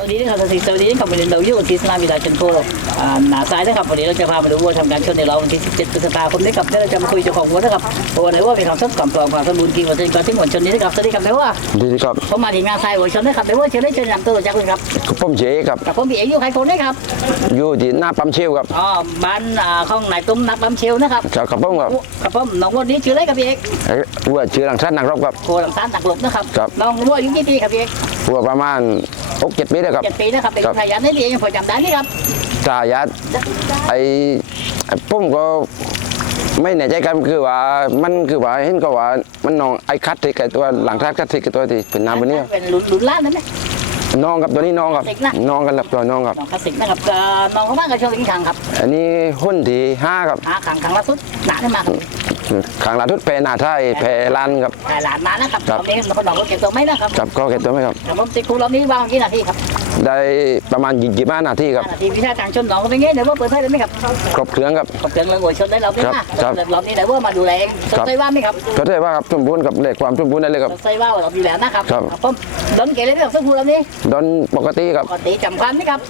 วัสดีนะครับสวัสดีสวัสดีนะครับวันนี้เราอยู่ที่สนามกีฬาชนโคอ่าหนาซ้ายนะครับวันนี้เราจะพามาดูวัวทำการชนในเราวันที่ 17พฤษภาคมนี้ครับเดี๋ยวเราจะมาคุยเจ้าของวัวนะครับวัวไหนว่าเป็นความสดความปลอมความสมบูรณ์จริงวันที่ก่อนที่หมวดชนนี้นะครับสวัสดีครับเดี๋ยวว่าดีครับผมมาที่งานทรายวัวชนนะครับเดี๋ยวว่าเชิญได้เชิญนำตัวจากคุณครับผมเฉครับกับผมพี่เอกอยู่ใครคนนี้ครับอยู่ที่หน้าปั๊มเชลครับอ๋อบ้านอ่าของนายตุ้มนักบัมเชลนะครับจากกระป๋องครับกับผมน้องวัวนี้ชื่ออะไรครับพี่เอกวัวชื่อหลังสั้นนักรบครับโคหลังสานตักหลบนะครับครับน้องวัวอายุกี่ปีครับพี่เอกวัวประมาณ หกเจ็ดปีแล้วครับ เจ็ดปีนะครับเป็นครับพยานได้พี่เอกยังพอจำได้ไหมครับสายาทไอ้ไอ้ผมก็ไม่แน่ใจกันคือว่ามันคือว่าเห็นก็ว่ามันน้องไอ้คัตติกไอ้ตัวหลังทัดคัตติกไอ้ตัวที่เป็นน้ำบนนี้เป็นหลุนหลุนล้านนั่นไหม น้องครับตัวนี้น้องครับ เด็กนะ น้องกันครับตัวน้องครับ น้องคลาสสิกนะครับเอ่อน้องเขาบ้านกับชลิงชังครับอันนี้หุ้นที่ห้าครับหาขังขังล่าสุดหนาได้มากครับ ขังลาทุดแพนาไทยแพลันครับ หลานมานะครับครับอนนี้เราก็น้องก็เก็บตัวไม่นะครับจับก็เก็บตัวไหมครับแต่ผมติดครูรอบนี้ว่างกี่นาทีครับได้ประมาณยี่สิบห้านาทีครับ ห้านาทีวิชาการชนน้องก็เป็นไงเดี๋ยวว่าเปิดเผยได้ไหมครับครบเครื่องครับผมเตือนเรื่องหัวชนได้เราไม่มาครับรอบนี้เดี๋ยวว่ามาดูแลเองสนใจว่าไหมครับก็ได้ว่าครับสมบูรณ์กับเลขความสมบูรณ์ได้เลยครับ สนใจว่าเราดีแลนะครับครับ ผมดนเกเรเรื่องสักครูรอบนี้ดอนปกติครับปกติจำความไหมครับ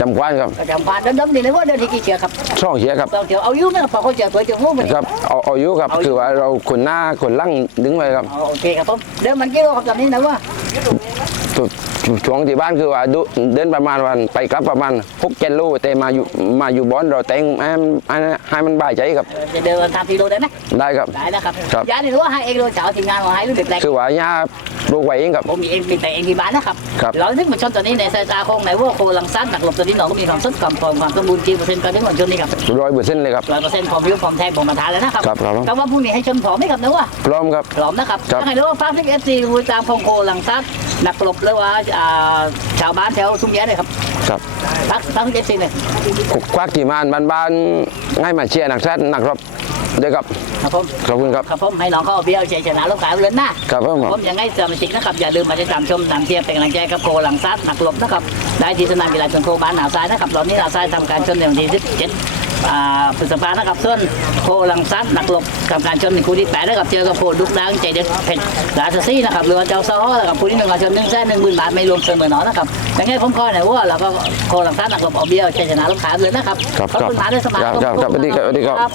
จำควันครับก็จำความดนๆดีเลยว่าเดินที่กี่เชือกครับช่องเสียครับเราเดี๋ยวเอายุ่งไหมครับพอเขาเจอตัวเจอพวกมัน ครับเอาเอาอยู่ครับ คือว่าเราขนหน้าขนหลังดึงไว้ครับโอเคครับผมเดี๋ยวมันกี่โลครับตอนนี้นะว่าตัว ช่วงที่บ้านคือว่าดูเดินประมาณวันไปกลับประมาณหกเจ็ดโลแต่มาอยู่มาอยู่บอนเราแต่งให้ให้ให้มันบ่ายใจครับจะเดินทำกิโลได้ไหมได้ครับได้นะครับครับยานี่รู้ว่าให้เองโดนเฉาทีมงานของให้รู้เด็กแรกคือว่าย่าปลูกไว้เองครับผมมีเองมีแต่เองที่บ้านนะครับครับเรานึกเหมือนชนตัวนี้ในสายตาคงไหนว่าโคลังสั้นหนักหลบตัวนี้น้องก็มีความสดความพร้อมความสมบูรณ์กี่เปอร์เซ็นต์ก็นึกเหมือนชนนี่ครับร้อยเปอร์เซ็นต์เลยครับร้อยเปอร์เซ็นต์พร้อมยิ้วพร้อมแทงพร้อมมาทานแล้วนะครับครับครับแต่ว่าพรุ่งนี้ให้ชนผอมไหมครับนะว่าพร้อมครับพร้อมนะครับครับถ้าใครรู้ว่าฟ้าฟิกเอฟซีรูตามคงโคลังสั้นหนักหลบหรือว่าอ่าชาวบ้านแถวซุ้มแย่เลยครับครับทักทักเอฟซีเลยควักที่มานบ้านๆง่ายมาเชียร์หนักสั้นหนักรบด้วยครับ ครับผมขอบคุณครับ ครับผมให้น้องเขาเอาเบี้ยวใจชนะลูกขายเรือนหน้าครับผมผมยังไงสมาชิกนะครับอย่าลืมมาติดตามชมตามเชียร์เป็นกำลังใจกับโคหลังซัดหนักหลบนะครับได้ที่สนามกีฬาชนโคบ้านหนาวทรายนะครับตอนนี้หนาวทรายทำการชนในวันที่17 อ่าพฤษภานะครับส่วนโคหลังซัดหนักหลบทำการชนในคู่ที่8นะครับเจอกับโคดุกดังใจเด็ดเผ็ดลาซาซี่นะครับเรือเจ้าซอนะครับคู่ที่หนึ่งชนหนึ่งแสนหนึ่งหมื่นบาทไม่รวมเสมอหนอนะครับยังไงผมก็ไหนว่าเราก็โคหลังซัดหนักหลบเอาเบี้ยวใจชนะลูกขายเลยนะครับครับขอบคุณมากเลยสมัครครับครับครับสวัสดีครับสวัสดีครับครับ